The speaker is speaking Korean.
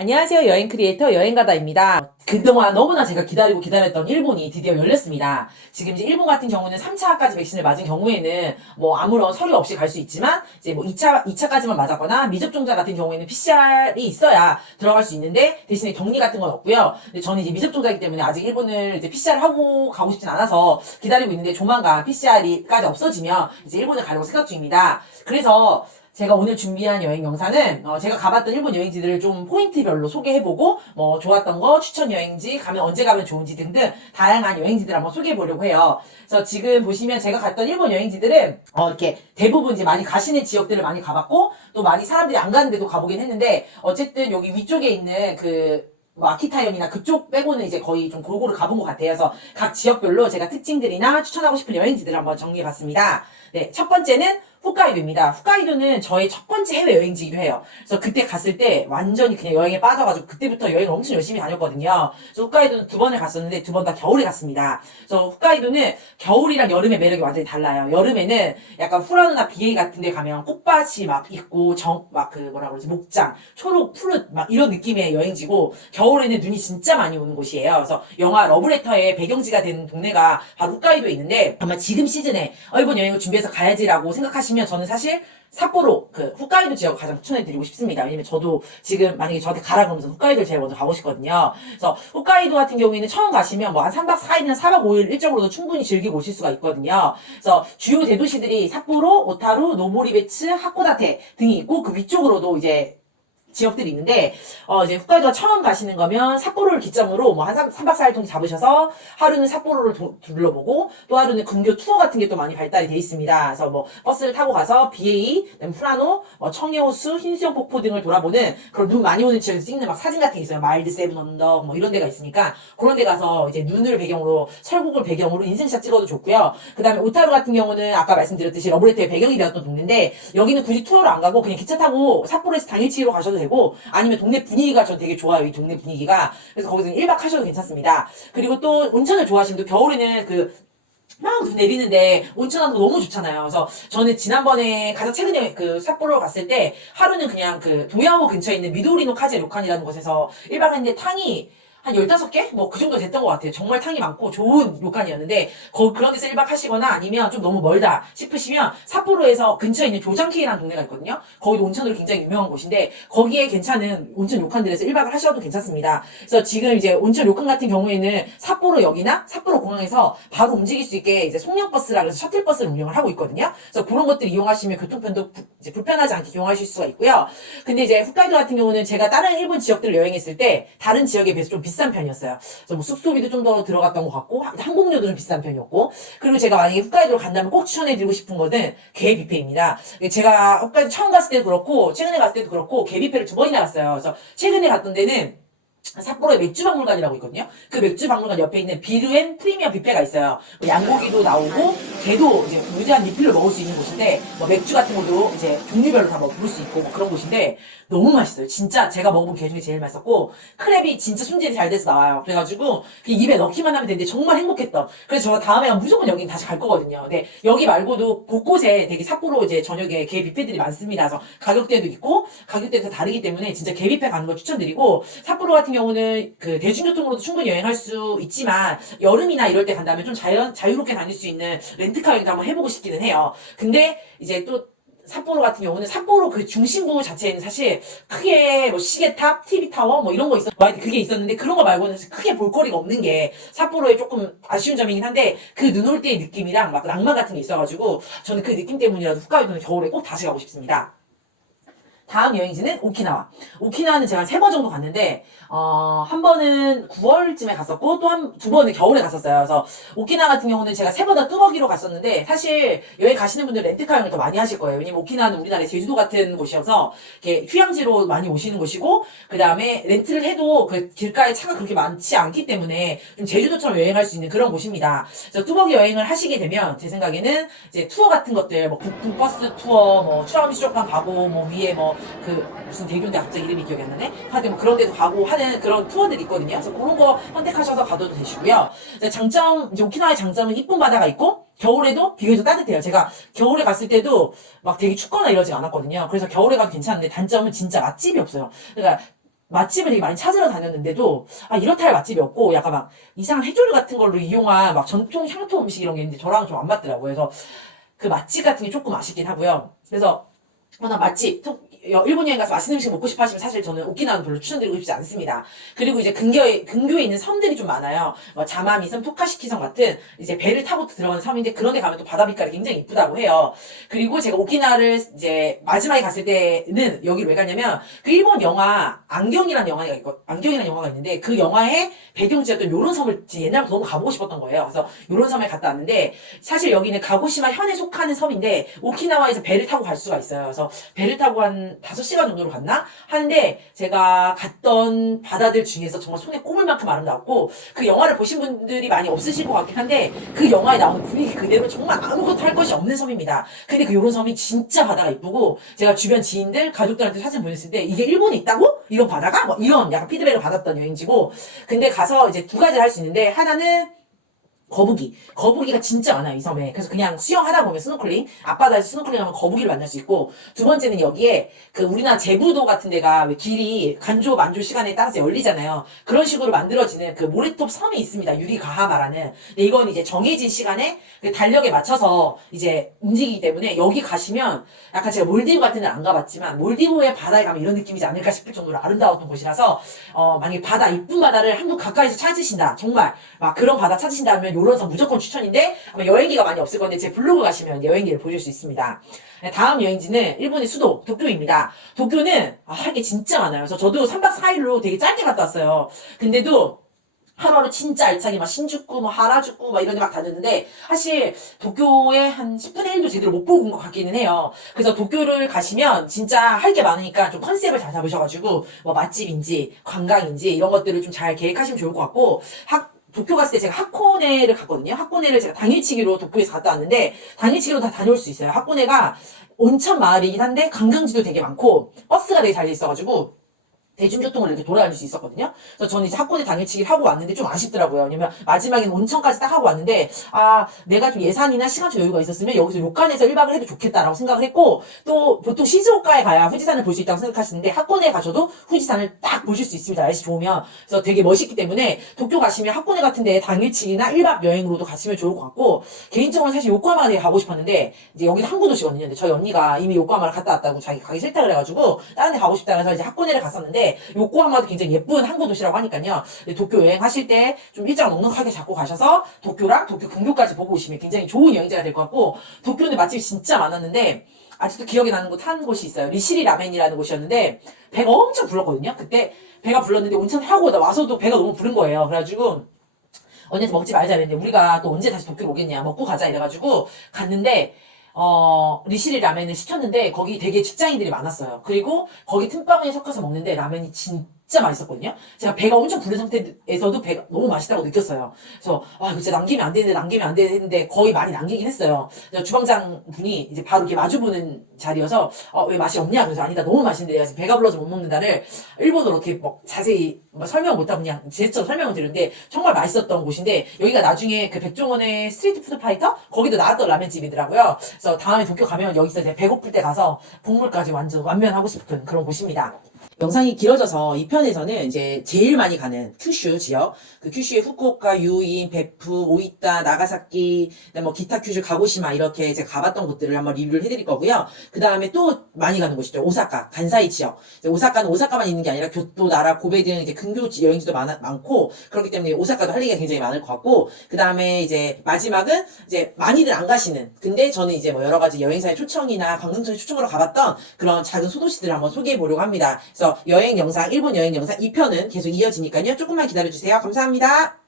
안녕하세요. 여행 크리에이터 여행가다입니다. 그동안 너무나 제가 기다렸던 일본이 드디어 열렸습니다. 지금 이제 일본 같은 경우는 3차까지 백신을 맞은 경우에는 뭐 아무런 서류 없이 갈 수 있지만 이제 뭐 2차까지만 맞았거나 미접종자 같은 경우에는 PCR이 있어야 들어갈 수 있는데 대신에 격리 같은 건 없고요. 근데 저는 이제 미접종자이기 때문에 아직 일본을 이제 PCR 하고 가고 싶진 않아서 기다리고 있는데 조만간 PCR이까지 없어지면 이제 일본을 가려고 생각 중입니다. 그래서 제가 오늘 준비한 여행 영상은 제가 가봤던 일본 여행지들을 좀 포인트별로 소개해보고 뭐 좋았던 거, 추천 여행지, 가면 언제 가면 좋은지 등등 다양한 여행지들 한번 소개해보려고 해요. 그래서 지금 보시면 제가 갔던 일본 여행지들은 이렇게 대부분 이제 많이 가시는 지역들을 많이 가봤고 또 많이 사람들이 안 가는 데도 가보긴 했는데 어쨌든 여기 위쪽에 있는 뭐 아키타현이나 그쪽 빼고는 이제 거의 좀 골고루 가본 것 같아요. 그래서 각 지역별로 제가 특징들이나 추천하고 싶은 여행지들을 한번 정리해봤습니다. 네, 첫 번째는 홋카이도입니다. 홋카이도는 저의 첫 번째 해외 여행지이기도 해요. 그래서 그때 갔을 때 완전히 그냥 여행에 빠져가지고 그때부터 여행을 엄청 열심히 다녔거든요. 그래서 홋카이도는 두 번을 갔었는데 두 번 다 겨울에 갔습니다. 그래서 홋카이도는 겨울이랑 여름의 매력이 완전히 달라요. 여름에는 약간 후라노나 비에이 같은 데 가면 꽃밭이 막 있고 뭐라 그러지, 목장, 초록, 푸릇 막 이런 느낌의 여행지고 겨울에는 눈이 진짜 많이 오는 곳이에요. 그래서 영화 러브레터의 배경지가 된 동네가 바로 홋카이도에 있는데 아마 지금 시즌에 일본 여행을 준비해서 가야지라고 생각하시면 저는 사실 삿포로 홋카이도 지역을 가장 추천해드리고 싶습니다. 왜냐면 저도 지금 만약에 저한테 가라 그러면서 홋카이도를 제일 먼저 가고 싶거든요. 그래서 홋카이도 같은 경우에는 처음 가시면 뭐 한 3박 4일이나 4박 5일 일정으로도 충분히 즐기고 오실 수가 있거든요. 그래서 주요 대도시들이 삿포로, 오타루, 노보리베츠, 하코다테 등이 있고 그 위쪽으로도 이제 지역들이 있는데, 이제 홋카이도가 처음 가시는 거면 삿포로를 기점으로 뭐 한 3박 4일 정도 잡으셔서 하루는 삿포로를 둘러보고 또 하루는 근교 투어 같은 게 또 많이 발달이 돼 있습니다. 그래서 뭐 버스를 타고 가서 BA, 후라노, 청해호수, 흰수영 폭포 등을 돌아보는 그런 눈 많이 오는 지역에서 찍는 막 사진 같은 게 있어요. 마일드 세븐 언덕 뭐 이런 데가 있으니까 그런 데 가서 이제 눈을 배경으로 설국을 배경으로 인생샷 찍어도 좋고요. 그 다음에 오타루 같은 경우는 아까 말씀드렸듯이 러브레터의 배경이 되었던 동네인데 여기는 굳이 투어로 안 가고 그냥 기차 타고 삿포로에서 당일치기로 가셔도 되고 아니면 동네 분위기가 전 되게 좋아요. 이 동네 분위기가. 그래서 거기서 1박 하셔도 괜찮습니다. 그리고 또 온천을 좋아하시면 또 겨울에는 막 눈 내리는데 온천하는 거 너무 좋잖아요. 그래서 저는 지난번에 가장 최근에 삿포로 갔을 때 하루는 그냥 도야오 근처에 있는 미도리노 카제 료칸이라는 곳에서 1박 했는데 탕이 한 15개? 뭐 그 정도 됐던 것 같아요. 정말 탕이 많고 좋은 료칸이었는데 그런 데서 1박 하시거나 아니면 좀 너무 멀다 싶으시면 삿포로에서 근처에 있는 조장케이라는 동네가 있거든요. 거기도 온천으로 굉장히 유명한 곳인데 거기에 괜찮은 온천 료칸들에서 1박을 하셔도 괜찮습니다. 그래서 지금 이제 온천 료칸 같은 경우에는 삿포로역이나 삿포로 공항에서 바로 움직일 수 있게 이제 송영버스라 그래서 셔틀버스를 운영을 하고 있거든요. 그래서 그런 것들 이용하시면 교통편도 이제 불편하지 않게 이용하실 수가 있고요. 근데 이제 홋카이도 같은 경우는 제가 다른 일본 지역들을 여행했을 때 다른 지역에 비해서 좀 비싼 편이었어요. 그래서 뭐 숙소비도 좀 더 들어갔던 것 같고 항공료도 좀 비싼 편이었고 그리고 제가 만약에 홋카이도를 간다면 꼭 추천해드리고 싶은 거는 게 뷔페입니다. 제가 홋카이도 처음 갔을 때도 그렇고 최근에 갔을 때도 그렇고 게 뷔페를 두 번이나 갔어요. 그래서 최근에 갔던 데는 삿포로에 맥주박물관이라고 있거든요. 그 맥주박물관 옆에 있는 비루엔 프리미엄 뷔페가 있어요. 양고기도 나오고 게도 이제 무제한 리필로 먹을 수 있는 곳인데 뭐 맥주 같은 것도 이제 종류별로 다 먹을 수 있고 뭐 그런 곳인데 너무 맛있어요. 진짜 제가 먹어본 게 중에 제일 맛있었고 크랩이 진짜 손질이 잘 돼서 나와요. 그래가지고 입에 넣기만 하면 되는데 정말 행복했던. 그래서 저 다음에 무조건 여긴 다시 갈 거거든요. 근데 여기 말고도 곳곳에 되게 삿포로 이제 저녁에 게 뷔페들이 많습니다. 그래서 가격대도 있고 가격대도 다르기 때문에 진짜 게 뷔페 가는 걸 추천드리고 삿포로 같은 경우는 대중교통으로도 충분히 여행할 수 있지만 여름이나 이럴 때 간다면 좀 자유롭게 다닐 수 있는 렌트카 여행도 한번 해보고 싶기는 해요. 근데 이제 또 삿포로 같은 경우는 삿포로 중심부 자체에는 사실 크게 뭐 시계탑, TV타워 뭐 이런 거 그게 있었는데 그런 거 말고는 사실 크게 볼거리가 없는 게 삿포로의 조금 아쉬운 점이긴 한데 눈 올 때의 느낌이랑 막 낭만 같은 게 있어가지고 저는 그 느낌 때문이라도 홋카이도는 겨울에 꼭 다시 가고 싶습니다. 다음 여행지는 오키나와. 오키나와는 제가 3번 정도 갔는데, 한 번은 9월쯤에 갔었고, 또 두 번은 겨울에 갔었어요. 그래서 오키나와 같은 경우는 제가 3번 다 뚜벅이로 갔었는데, 사실 여행 가시는 분들 렌트카 여행을 더 많이 하실 거예요. 왜냐면 오키나와는 우리나라의 제주도 같은 곳이어서, 이렇게 휴양지로 많이 오시는 곳이고, 그 다음에 렌트를 해도 길가에 차가 그렇게 많지 않기 때문에 좀 제주도처럼 여행할 수 있는 그런 곳입니다. 그래서 뚜벅이 여행을 하시게 되면, 제 생각에는 이제 투어 같은 것들, 뭐 북부버스 투어, 뭐 추라미 수족관 가고, 뭐 위에 무슨 대교인데 갑자기 이름이 기억이 안 나네? 하여튼 뭐 그런 데도 가고 하는 그런 투어들이 있거든요. 그래서 그런 거 선택하셔서 가도 되시고요. 이제 오키나와의 장점은 이쁜 바다가 있고, 겨울에도 비교적 따뜻해요. 제가 겨울에 갔을 때도 막 되게 춥거나 이러지 않았거든요. 그래서 겨울에 가도 괜찮은데 단점은 진짜 맛집이 없어요. 그러니까 맛집을 되게 많이 찾으러 다녔는데도 이렇다 할 맛집이 없고 약간 막 이상한 해조류 같은 걸로 이용한 막 전통 향토 음식 이런 게 있는데 저랑 좀 안 맞더라고요. 그래서 그 맛집 같은 게 조금 아쉽긴 하고요. 그래서 나 맛집 일본 여행 가서 맛있는 음식 먹고 싶어 하시면 사실 저는 오키나와는 별로 추천드리고 싶지 않습니다. 그리고 이제 근교에 있는 섬들이 좀 많아요. 뭐 자마미섬, 토카시키섬 같은 이제 배를 타고 들어가는 섬인데 그런 데 가면 또 바다 빛깔이 굉장히 이쁘다고 해요. 그리고 제가 오키나와를 이제 마지막에 갔을 때는 여기를 왜 갔냐면 그 일본 영화 안경이라는 영화가 있는데 그 영화의 배경지였던 요런 섬을 옛날부터 너무 가보고 싶었던 거예요. 그래서 요런 섬에 갔다 왔는데 사실 여기는 가고시마 현에 속하는 섬인데 오키나와에서 배를 타고 갈 수가 있어요. 그래서 배를 타고 한 5시간 정도로 갔나? 하는데 제가 갔던 바다들 중에서 정말 손에 꼽을 만큼 아름다웠고 그 영화를 보신 분들이 많이 없으실 것 같긴 한데 그 영화에 나오는 분위기 그대로 정말 아무것도 할 것이 없는 섬입니다. 근데 그 요런 섬이 진짜 바다가 이쁘고 제가 주변 지인들, 가족들한테 사진 보냈을 때 이게 일본에 있다고? 이런 바다가? 뭐 이런 약간 피드백을 받았던 여행지고 근데 가서 이제 두 가지를 할 수 있는데 하나는 거북이가 진짜 많아요, 이 섬에. 그래서 그냥 수영하다 보면 스노클링, 앞바다에서 스노클링 하면 거북이를 만날 수 있고, 두 번째는 여기에 그 우리나라 제부도 같은 데가 왜 길이 간조, 만조 시간에 따라서 열리잖아요. 그런 식으로 만들어지는 그 모래톱 섬이 있습니다. 유리가하마라는. 근데 이건 이제 정해진 시간에 그 달력에 맞춰서 이제 움직이기 때문에 여기 가시면 약간 제가 몰디브 같은 데는 안 가봤지만 몰디브의 바다에 가면 이런 느낌이지 않을까 싶을 정도로 아름다웠던 곳이라서 만약에 이쁜 바다를 한국 가까이서 찾으신다. 정말 막 그런 바다 찾으신다면 요런 섬 무조건 추천인데 아마 여행기가 많이 없을 건데 제 블로그 가시면 여행기를 보실 수 있습니다. 다음 여행지는 일본의 수도 도쿄입니다. 도쿄는 할 게 진짜 많아요. 그래서 저도 3박 4일로 되게 짧게 갔다 왔어요. 근데도 하루하루 진짜 알차게 막 신주쿠, 뭐 하라주쿠 막 이런 데 막 다녔는데 사실 도쿄에 한 10분의 1도 제대로 못 보고 온 것 같기는 해요. 그래서 도쿄를 가시면 진짜 할 게 많으니까 좀 컨셉을 잘 잡으셔가지고 뭐 맛집인지 관광인지 이런 것들을 좀 잘 계획하시면 좋을 것 같고 도쿄 갔을 때 제가 하코네를 갔거든요. 하코네를 제가 당일치기로 도쿄에서 갔다 왔는데 당일치기로 다 다녀올 수 있어요. 하코네가 온천 마을이긴 한데 관광지도 되게 많고 버스가 되게 잘 돼 있어가지고 대중교통을 이렇게 돌아다닐 수 있었거든요. 그래서 저는 이제 하코네 당일치기를 하고 왔는데 좀 아쉽더라고요. 왜냐면 마지막에는 온천까지 딱 하고 왔는데 내가 좀 예산이나 시간적 여유가 있었으면 여기서 료칸에서 1박을 해도 좋겠다라고 생각을 했고 또 보통 시즈오카에 가야 후지산을 볼 수 있다고 생각하시는데 하코네에 가셔도 후지산을 딱 보실 수 있습니다. 날씨 좋으면. 그래서 되게 멋있기 때문에 도쿄 가시면 하코네 같은 데 당일치기나 1박 여행으로도 가시면 좋을 것 같고 개인적으로 사실 요코하마가 되게 가고 싶었는데 이제 여기는 항구 도시거든요. 근데 저희 언니가 이미 요코하마를 갔다 왔다고 자기 가기 싫다 그래가지고 다른 데 가고 싶다 그래서 이제 하코네를 갔었는데 요코하마도 굉장히 예쁜 항구 도시라고 하니까요. 도쿄 여행하실 때 좀 일정 넉넉하게 잡고 가셔서 도쿄랑 도쿄 근교까지 보고 오시면 굉장히 좋은 여행지가 될 것 같고 도쿄는 맛집이 진짜 많았는데 아직도 기억에 나는 곳 한 곳이 있어요. 리시리 라멘이라는 곳이었는데 배가 엄청 불렀거든요. 그때 배가 불렀는데 온천 하고 와서도 배가 너무 부른 거예요. 그래가지고 언니한테 먹지 말자 이랬는데 우리가 또 언제 다시 도쿄로 오겠냐 먹고 가자 이래가지고 갔는데 리시리 라멘을 시켰는데 거기 되게 직장인들이 많았어요. 그리고 거기 틈바구니에 섞어서 먹는데 라면이 진짜 맛있었거든요. 제가 배가 엄청 부른 상태에서도 배가 너무 맛있다고 느꼈어요. 그래서 이거 진짜 남기면 안 되는데 했는데 거의 많이 남기긴 했어요. 그래서 주방장 분이 이제 바로 이렇게 마주보는 자리여서 왜 맛이 없냐 그래서 아니다 너무 맛있는데 내가 지금 배가 불러서 못 먹는다를 일본어로 이렇게 막 자세히 설명 못하고 그냥 제스처로 설명을 드렸는데 정말 맛있었던 곳인데 여기가 나중에 그 백종원의 스트리트 푸드 파이터 거기도 나왔던 라면집이더라고요. 그래서 다음에 도쿄 가면 여기서 이제 배고플 때 가서 국물까지 완전 완면하고 싶은 그런 곳입니다. 영상이 길어져서 이 편에서는 이제 제일 많이 가는 큐슈 지역, 그 큐슈의 후쿠오카, 유인, 베푸, 오이타, 나가사키, 뭐 기타 큐슈, 가고시마 이렇게 제가 가봤던 곳들을 한번 리뷰를 해드릴 거고요. 그 다음에 또 많이 가는 곳이죠. 오사카, 간사이 지역. 오사카는 오사카만 있는 게 아니라 교토, 나라, 고베 등 이제 근교 여행지도 많고 그렇기 때문에 오사카도 할 얘기가 굉장히 많을 것 같고 그 다음에 이제 마지막은 이제 많이들 안 가시는 근데 저는 이제 뭐 여러 가지 여행사의 초청이나 관광청의 초청으로 가봤던 그런 작은 소도시들을 한번 소개해 보려고 합니다. 그래서 여행 영상, 일본 여행 영상 2편은 계속 이어지니까요. 조금만 기다려주세요. 감사합니다.